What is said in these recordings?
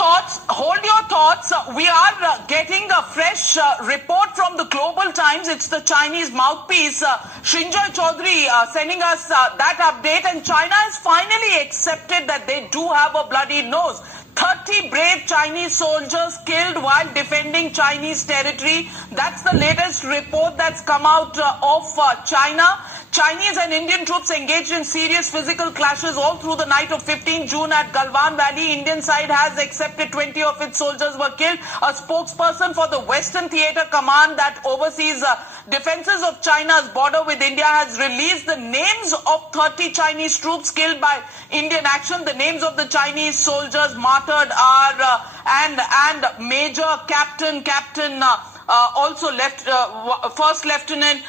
thoughts. Hold your thoughts. We are getting a fresh report from the Global Times. It's the Chinese mouthpiece, Srinjoy Chaudhary, sending us that update. And China has finally accepted that they do have a bloody nose. 30 brave Chinese soldiers killed while defending Chinese territory. That's the latest report that's come out of China. Chinese and Indian troops engaged in serious physical clashes all through the night of 15 June at Galwan Valley. Indian side has accepted 20 of its soldiers were killed. A spokesperson for the Western Theatre Command that oversees defenses of China's border with India has released the names of 30 Chinese troops killed by Indian action. The names of the Chinese soldiers martyred are and Major, Captain, also First Lieutenant.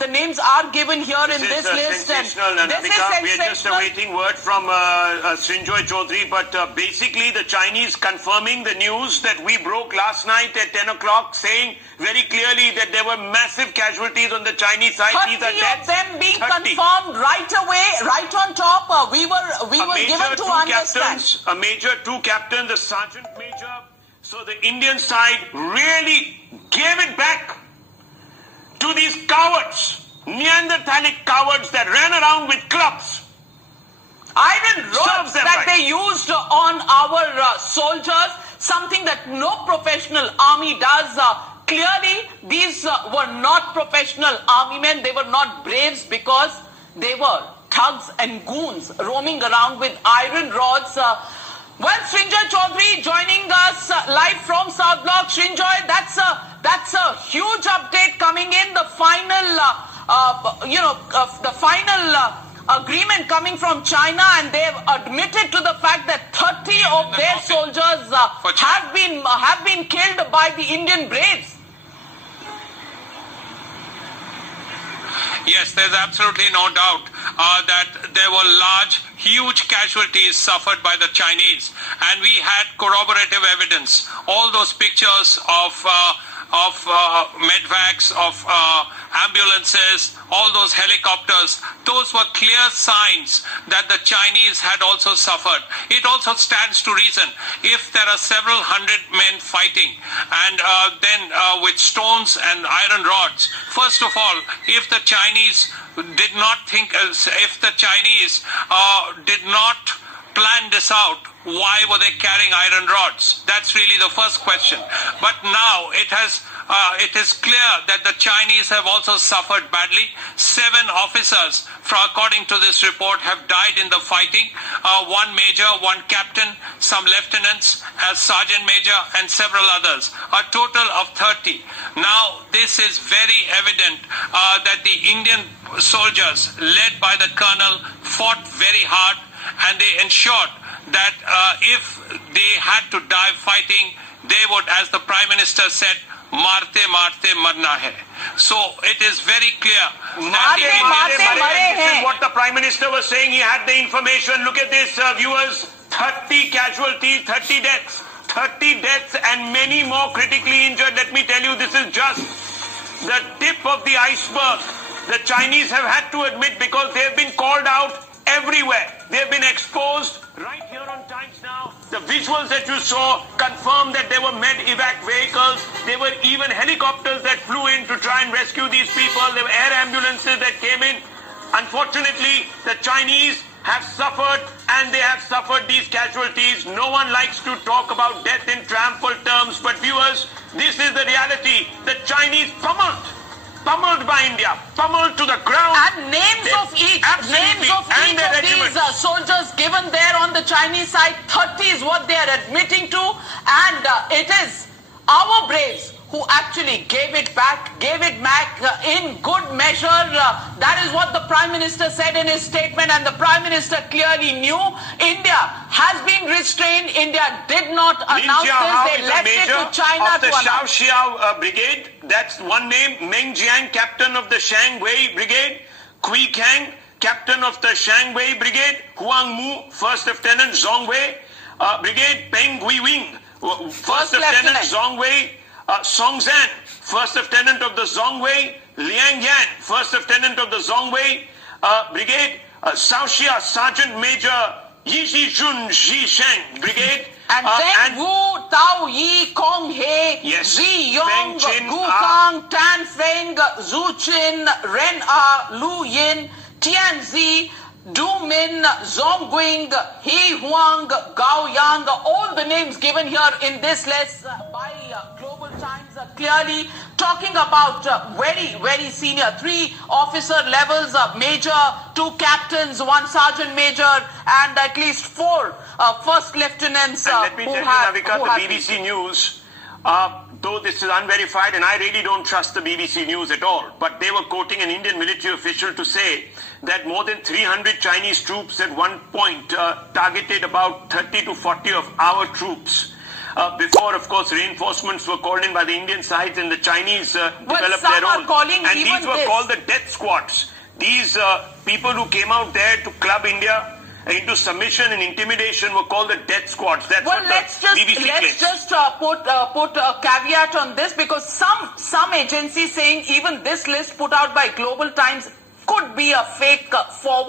The names are given here in this list. Sensational, and this is sensational. We are just awaiting word from Srinjoy Chaudhary, but basically the Chinese confirming the news that we broke last night at 10 o'clock, saying very clearly that there were massive casualties on the Chinese side. 30 These are deaths. of them being confirmed right away, right on top. We were given to understand. A major, two captains, a sergeant major. So the Indian side really gave it back to these cowards, Neanderthalic cowards that ran around with clubs. Iron rods that they used on our soldiers, something that no professional army does. Clearly, these were not professional army men. They were not braves because they were thugs and goons roaming around with iron rods. Well, Srinjoy Chaudhary joining us live from South Block. Srinjoy, that's a huge update coming in. The final, the final agreement coming from China, and they've admitted to the fact that 30 of their soldiers have been killed by the Indian braves. Yes, there's absolutely no doubt that there were huge casualties suffered by the Chinese, and we had corroborative evidence. All those pictures of medvacs, of ambulances, all those helicopters, those were clear signs that the Chinese had also suffered. It also stands to reason, if there are several hundred men fighting and then with stones and iron rods, first of all, if the Chinese did not plan this out, why were they carrying iron rods? That's really the first question. But now it is clear that the Chinese have also suffered badly. 7 officers, according to this report, have died in the fighting. 1 major, 1 captain, some lieutenants, a sergeant major, and several others. A total of 30. Now, this is very evident that the Indian soldiers, led by the colonel, fought very hard, and they ensured that if they had to die fighting, they would, as the Prime Minister said, marte marte marna hai. So it is very clear that this is what the Prime Minister was saying. He had the information. Look at this, viewers. 30 casualties, 30 deaths. 30 deaths and many more critically injured. Let me tell you, this is just the tip of the iceberg. The Chinese have had to admit, because they have been called out everywhere. They have been exposed right here on Times Now. The visuals that you saw confirm that there were med-evac vehicles. There were even helicopters that flew in to try and rescue these people. There were air ambulances that came in. Unfortunately, the Chinese have suffered, and they have suffered these casualties. No one likes to talk about death in triumphal terms, but viewers, this is the reality. The Chinese pummeled by India, pummeled to the ground. And names of each of these soldiers given there on the Chinese side, 30 is what they are admitting to, and it is our braves who actually gave it back in good measure. That is what the Prime Minister said in his statement, and the Prime Minister clearly knew India has been restrained. India did not announce this. They left it to China of the Xiao Brigade. That's one name. Meng Jiang, captain of the Shanghai Brigade. Kui Kang, captain of the Shanghai Brigade. Huang Mu, first lieutenant, Zhongwei Brigade. Peng Guiwing, first lieutenant, Zhongwei. Song Zan, first lieutenant of the Zhongwei. Liang Yan, first lieutenant of the Zhongwei Brigade. Shaoxia, sergeant major. Yi Jun Ji Sheng Brigade. And then Wu, Tao Yi, Kong He, Yes. Zi Yong, Feng Chin, Gu Kang, Tan Feng, Zhu Qin, Ren Lu Yin, Tian Zi, Du Min, Zong Guing, He Huang, Gao Yang, all the names given here in this list by Global Times clearly talking about very senior, 3 officer levels, major, 2 captains, 1 sergeant major, and at least 4 first lieutenants. And let me tell you, Navika, the BBC News, though this is unverified, and I really don't trust the BBC News at all, but they were quoting an Indian military official to say that more than 300 Chinese troops at one point targeted about 30 to 40 of our troops. Before, of course, reinforcements were called in by the Indian sides, and the Chinese developed their own. And these were called the death squads. These people who came out there to club India into submission and intimidation were called the death squads. That's what the BBC claims. Let's just put a caveat on this, because some agencies saying even this list put out by Global Times could be a fake forward.